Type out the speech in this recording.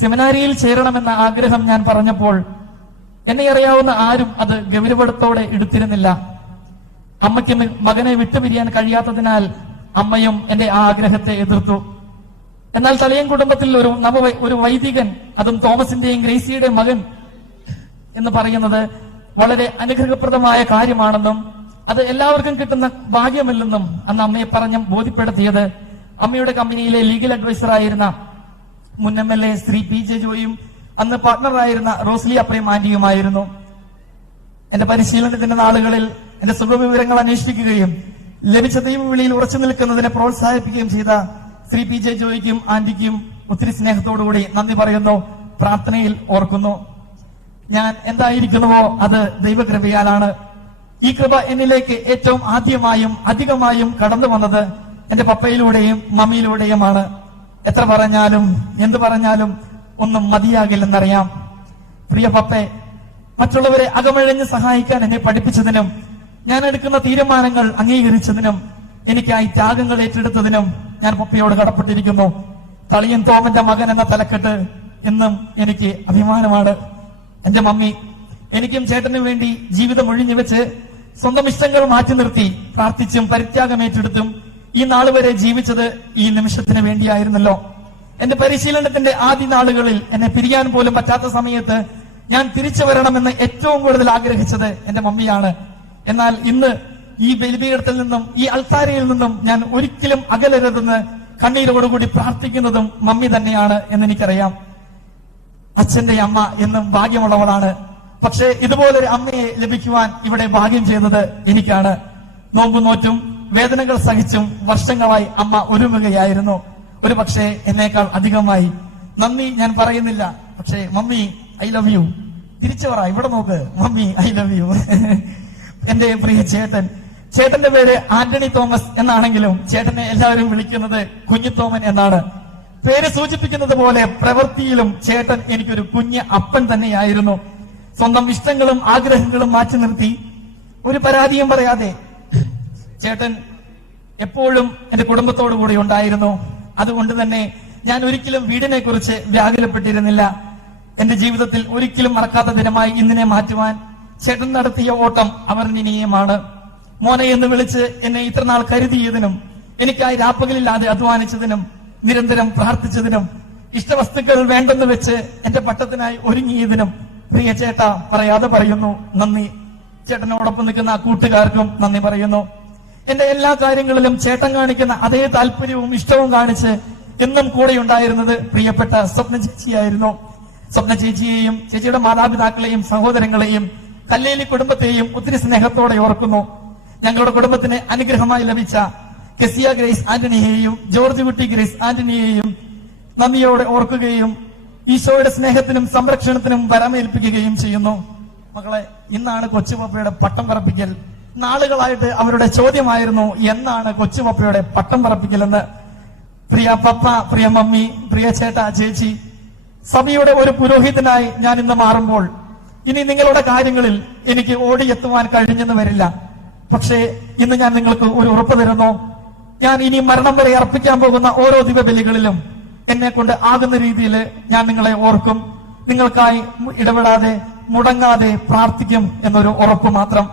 സെമിനാരിയിൽ ചേരണമെന്ന ആഗ്രഹം ഞാൻ പറഞ്ഞപ്പോൾ എന്നെ അറിയാവുന്ന ആരും അത് ഗൗരവത്തോടെ എടുത്തിരുന്നില്ല. അമ്മയ്ക്ക് മകനെ വിട്ടുപിരിയാൻ കഴിയാത്തതിനാൽ അമ്മയും എന്റെ ആ ആഗ്രഹത്തെ എതിർത്തു. എന്നാൽ തലയൻ കുടുംബത്തിൽ ഒരു വൈദികൻ, അതും തോമസിന്റെയും ഗ്രേസിയുടെയും മകൻ എന്ന് പറയുന്നത് വളരെ അനുഗ്രഹപ്രദമായ കാര്യമാണെന്നും അത് എല്ലാവർക്കും കിട്ടുന്ന ഭാഗ്യമല്ലെന്നും അന്ന് അമ്മയെ പറഞ്ഞ് ബോധ്യപ്പെടുത്തിയത് അമ്മയുടെ കമ്പനിയിലെ ലീഗൽ അഡ്വൈസറായിരുന്ന മുൻ MLA ശ്രീ PJ ജോയും അന്ന് പാർട്ട്ണറായിരുന്ന റോസ്ലി അപ്രേം ആന്റിയുമായിരുന്നു. എന്റെ പരിശീലനത്തിന്റെ നാളുകളിൽ എന്റെ സുഖവിവരങ്ങൾ അന്വേഷിപ്പിക്കുകയും ലഭിച്ച ദൈവവിളിയിൽ ഉറച്ചു നിൽക്കുന്നതിനെ പ്രോത്സാഹിപ്പിക്കുകയും ചെയ്ത ശ്രീ PJ ജോയ്ക്കും ആന്റിക്കും ഒത്തിരി സ്നേഹത്തോടുകൂടി നന്ദി പറയുന്നു, പ്രാർത്ഥനയിൽ ഓർക്കുന്നു. ഞാൻ എന്തായിരിക്കുന്നുവോ അത് ദൈവകൃപയാലാണ്. ഈ കൃപ എന്നിലേക്ക് ഏറ്റവും ആദ്യമായും അധികമായും കടന്നു വന്നത് എന്റെ പപ്പയിലൂടെയും മമ്മിയിലൂടെയുമാണ്. എത്ര പറഞ്ഞാലും എന്തു പറഞ്ഞാലും ഒന്നും മതിയാകില്ലെന്നറിയാം. പ്രിയ പപ്പെ, മറ്റുള്ളവരെ അകമഴിഞ്ഞ് സഹായിക്കാൻ എന്നെ പഠിപ്പിച്ചതിനും ഞാൻ എടുക്കുന്ന തീരുമാനങ്ങൾ അംഗീകരിച്ചതിനും എനിക്കായി ത്യാഗങ്ങൾ ഏറ്റെടുത്തതിനും ഞാൻ പപ്പയോട് കടപ്പെട്ടിരിക്കുന്നു. തളിയൻ തോമന്റെ മകൻ എന്ന തലക്കെട്ട് എന്നും എനിക്ക് അഭിമാനമാണ്. എന്റെ മമ്മി എനിക്കും ചേട്ടനും വേണ്ടി ജീവിതം ഒഴിഞ്ഞു വെച്ച് സ്വന്തം ഇഷ്ടങ്ങൾ മാറ്റി നിർത്തി പ്രാർത്ഥിച്ചും പരിത്യാഗം ഏറ്റെടുത്തും ഈ നാൾ വരെ ജീവിച്ചത് ഈ നിമിഷത്തിന് വേണ്ടിയായിരുന്നല്ലോ. എന്റെ പരിശീലനത്തിന്റെ ആദ്യ നാളുകളിൽ എന്നെ പിരിയാൻ പോലും പറ്റാത്ത സമയത്ത് ഞാൻ തിരിച്ചു വരണമെന്ന് ഏറ്റവും കൂടുതൽ ആഗ്രഹിച്ചത് എന്റെ മമ്മിയാണ്. എന്നാൽ ഇന്ന് ഈ ബലിപീഠത്തിൽ നിന്നും ഈ അൾത്താരയിൽ നിന്നും ഞാൻ ഒരിക്കലും അകലരുതെന്ന് കണ്ണീരോടുകൂടി പ്രാർത്ഥിക്കുന്നതും മമ്മി തന്നെയാണ് എന്നെനിക്കറിയാം. അച്ഛന്റെ അമ്മ എന്നും ഭാഗ്യമുള്ളവളാണ്. പക്ഷേ ഇതുപോലൊരു അമ്മയെ ലഭിക്കുവാൻ ഇവിടെ ഭാഗ്യം ചെയ്തത് എനിക്കാണ്. നോമ്പു നോറ്റും വേദനകൾ സഹിച്ചും വർഷങ്ങളായി അമ്മ ഒരുങ്ങുകയായിരുന്നു. ഒരു പക്ഷേ എന്നേക്കാൾ അധികമായി. നന്ദി ഞാൻ പറയുന്നില്ല, പക്ഷേ മമ്മി ഐ ലവ് യു. തിരിച്ചു പറ, ഇവിടെ നോക്ക്, മമ്മി ഐ ലവ് യു. എന്റെ പ്രിയ ചേട്ടന്റെ പേര് ആന്റണി തോമസ് എന്നാണെങ്കിലും ചേട്ടനെ എല്ലാവരും വിളിക്കുന്നത് കുഞ്ഞിത്തോമൻ എന്നാണ്. പേര് സൂചിപ്പിക്കുന്നത് പോലെ പ്രവൃത്തിയിലും ചേട്ടൻ എനിക്കൊരു കുഞ്ഞ് അപ്പൻ തന്നെയായിരുന്നു. സ്വന്തം ഇഷ്ടങ്ങളും ആഗ്രഹങ്ങളും മാറ്റി നിർത്തി ഒരു പരാതിയും പറയാതെ ചേട്ടൻ എപ്പോഴും എന്റെ കുടുംബത്തോടു കൂടി ഉണ്ടായിരുന്നു. അതുകൊണ്ട് തന്നെ ഞാൻ ഒരിക്കലും വീടിനെ കുറിച്ച് വ്യാകുലപ്പെട്ടിരുന്നില്ല. എന്റെ ജീവിതത്തിൽ ഒരിക്കലും മറക്കാത്ത ദിനമായി ഇന്നിനെ മാറ്റുവാൻ ചേട്ടൻ നടത്തിയ ഓട്ടം അവർണ്ണനീയമാണ്. മോനെ എന്ന് വിളിച്ച് എന്നെ ഇത്രനാൾ കരുതിയതിനും എനിക്കായി രാപ്പകലില്ലാതെ അധ്വാനിച്ചതിനും നിരന്തരം പ്രാർത്ഥിച്ചതിനും ഇഷ്ടവസ്തുക്കൾ വേണ്ടെന്ന് വെച്ച് എന്റെ പട്ടത്തിനായി ഒരുങ്ങിയതിനും പ്രിയ ചേട്ടാ പറയാതെ പറയുന്നു നന്ദി. ചേട്ടനോടൊപ്പം നിൽക്കുന്ന കൂട്ടുകാർക്കും നന്ദി പറയുന്നു. എന്റെ എല്ലാ കാര്യങ്ങളിലും ചേട്ടൻ കാണിക്കുന്ന അതേ താല്പര്യവും ഇഷ്ടവും കാണിച്ച് എന്നും കൂടെ ഉണ്ടായിരുന്നത് പ്രിയപ്പെട്ട സ്വപ്ന ചേച്ചിയായിരുന്നു. സ്വപ്ന ചേച്ചിയെയും ചേച്ചിയുടെ മാതാപിതാക്കളെയും സഹോദരങ്ങളെയും കല്ലേലി കുടുംബത്തെയും ഒത്തിരി സ്നേഹത്തോടെ ഓർക്കുന്നു. ഞങ്ങളുടെ കുടുംബത്തിന് അനുഗ്രഹമായി ലഭിച്ച കെസിയ ഗ്രേസ് ആന്റണിയെയും ജോർജ് കുട്ടി ഗ്രേസ് ആന്റണിയെയും നന്ദിയോടെ ഓർക്കുകയും ഈശോയുടെ സ്നേഹത്തിനും സംരക്ഷണത്തിനും വരമേൽപ്പിക്കുകയും ചെയ്യുന്നു. മക്കളെ, ഇന്നാണ് കൊച്ചുപപ്പയുടെ പട്ടം പറപ്പിക്കൽ. നാളുകളായിട്ട് അവരുടെ ചോദ്യമായിരുന്നു എന്നാണ് കൊച്ചുപപ്പയുടെ പട്ടം പറപ്പിക്കലെന്ന്. പ്രിയ പപ്പ, പ്രിയ മമ്മി, പ്രിയ ചേട്ടാ, ചേച്ചി, സഭയുടെ ഒരു പുരോഹിതനായി ഞാൻ ഇന്ന് മാറുമ്പോൾ ഇനി നിങ്ങളുടെ കാര്യങ്ങളിൽ എനിക്ക് ഓടിയെത്തുവാൻ കഴിഞ്ഞെന്ന് വരില്ല. പക്ഷേ ഇന്ന് ഞാൻ നിങ്ങൾക്ക് ഒരു ഉറപ്പ് തരുന്നു, ഞാൻ ഇനി മരണം വരെ അർപ്പിക്കാൻ പോകുന്ന ഓരോ ദിവബലികളിലും എന്നെ കൊണ്ട് ആകുന്ന രീതിയിൽ ഞാൻ നിങ്ങളെ ഓർക്കും, നിങ്ങൾക്കായി ഇടപെടാതെ മുടങ്ങാതെ പ്രാർത്ഥിക്കും എന്നൊരു ഉറപ്പ് മാത്രം.